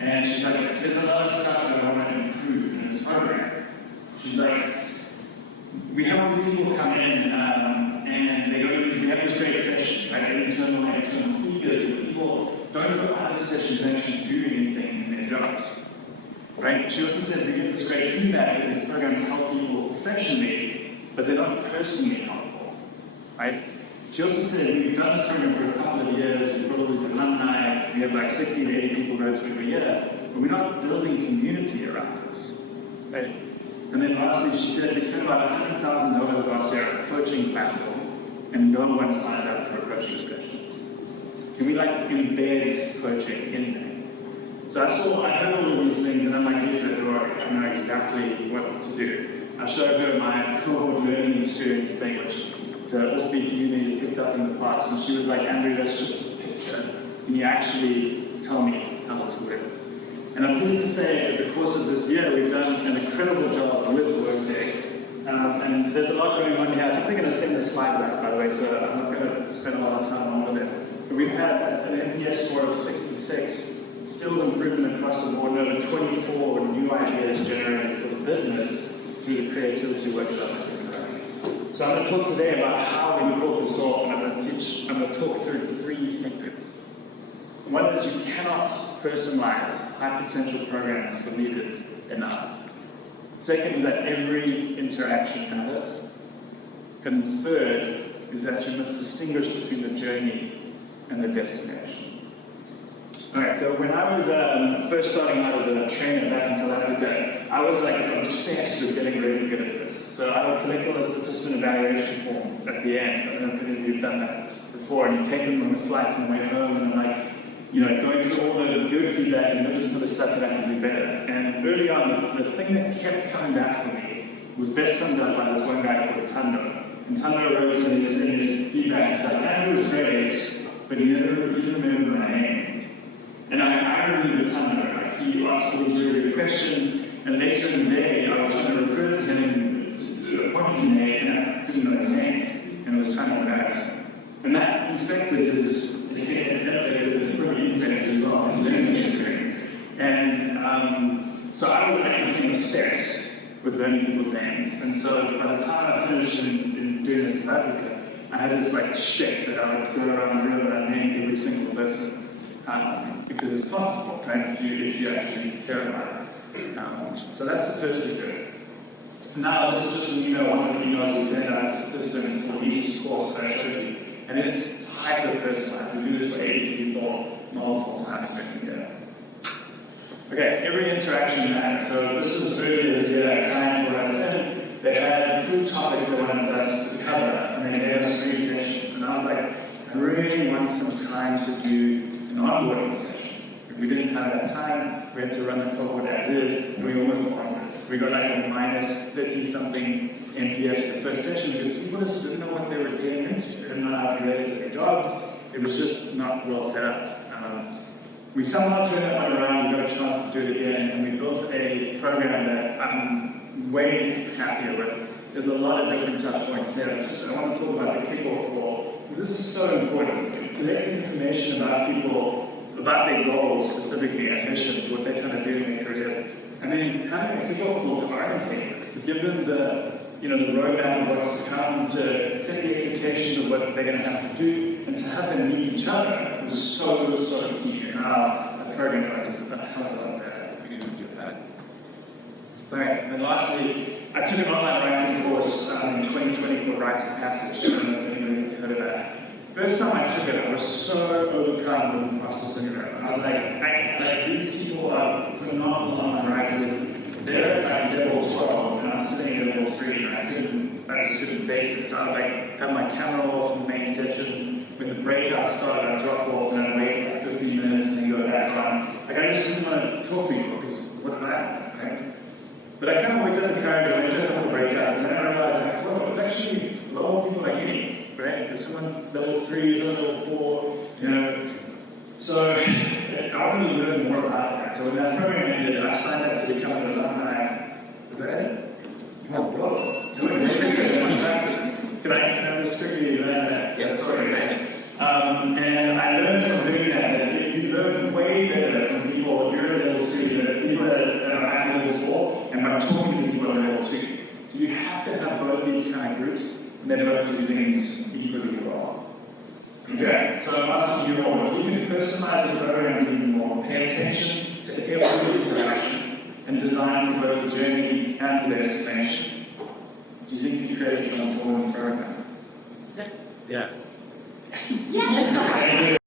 And she's like, there's a lot of stuff that I want to improve in this program. She's like, we have all these people come in and they go, we have this great session, like internal and external speakers, and people don't go out of the sessions and actually do anything in their jobs. Right? She also said we get this great feedback that these programs help people professionally, but they're not personally helpful. Right? She also said we've done this program for a couple of years, we've got all these alumni, we have like 60 to 80 people go to it every year, but we're not building community around this. Right? And then lastly, she said we spent about $100,000 last year on a coaching platform, and no one signed up for a coaching session. Can we like embed coaching in there? So I heard all of these things, and I'm like, Lisa, I know exactly what to do. I showed her my cohort learning experience thing, which the Offbeat community picked up in the past, and she was like, Andrew, that's just a picture. Can you actually tell me how it's works? And I'm pleased to say, over the course of this year, we've done an incredible job with Workday. And there's a lot going on here. I think we're going to send the slides out, by the way, so I'm not going to spend a lot of time on it. But we've had an NPS score of 66, skills improvement across the board, and over 24 new ideas generated for the business through the creativity workshop. So I'm going to talk today about how we pull this off, and I'm going to talk through 3 sectors. One is you cannot personalize high potential programs for leaders enough. Second is that every interaction matters. And third is that you must distinguish between the journey and the destination. Alright, so when I was first starting out as a trainer back in South Africa, I was like obsessed with getting really good at this. So I would collect all those participant evaluation forms at the end. I don't know if any of you have done that before, and you take them on the flights on the way home, and I'm like, going through all the good feedback and looking for the stuff that I can do better. And early on, the thing that kept coming back for me was best summed up by this one guy called Tando. And Tando wrote in his feedback, he's like, Andrew was great, but he didn't remember my name. And I remember Tando. Like, he asked all these really good questions, and later in the day, I was trying to refer to him to a point he made, and I didn't know his name, and I was trying to embarrass him. And that infected his as well, his learning experience. And so I became obsessed with learning people's names. And so by the time I finished in doing this in South Africa, I had this like shit that I would go around the room and I'd name every single person. Because it's possible, right, if you actually care about it. So that's the first secret. Now, this is just one of the emails we send out to participants for each course that I showed you. And it's hyper-personalized. We do this for 80 people multiple times per year. Okay, every interaction matters. So this was earlier this year, a client where I said they had 3 topics they wanted us to cover, and they gave us 3 sessions. And I was like, I really want some time to do an onboarding session. If we didn't have that time, we had to run the cohort as is, and we almost won it. We got like a minus 30-something NPS for the first session because people just didn't know what they were getting into. They didn't know how to relate to their jobs. It was just not well set up. We somehow turned that one around, we got a chance to do it again, and we built a program that I'm way happier with. There's a lot of different touch points here. I want to talk about the kickoff call, because this is so important. Collecting information about people, about their goals specifically, ambitions, what they're trying to do in their careers, and then having a kickoff call to orientate, to give them the roadmap of what's to come, to set the expectations of what they're going to have to do, and to have them meet each other was so key. A program like this is a hell of a lot better. We can do that. Alright, and lastly, I took an online writing course in 2020 called Writing Passage. I don't know if anyone has heard of that. First time I took it, I was so overcome with imposter syndrome. I was like, these people are phenomenal online writers. They're like level 12, and I'm sitting at level 3, and I just couldn't face it. So I would have my camera off in the main sessions. When the breakout started, I'd drop off and I'd wait like 15 minutes and then go back on. Like, I just didn't want to talk to people because what did I, right? But I kind of went to the corridor, I took all the breakouts, and then I realized, like, whoa, it's actually a lot more people like me, right? There's someone level 3, there's level 4, So I really learned more about that. So when that program ended, I signed up to become an alumni. Was that it? Oh, whoa. Can I restrict you to that? Yes, sorry, man. And I learned from doing that you learn way better from people if you're by talking to people at level 2. So you have to have both these kind of groups, and they're both do things equally well. Okay, so I'm asking you all, if you can personalize the programs even more, pay attention to every interaction, and design for both the journey and the destination, do you think you create a transformative program? Yes. Yes.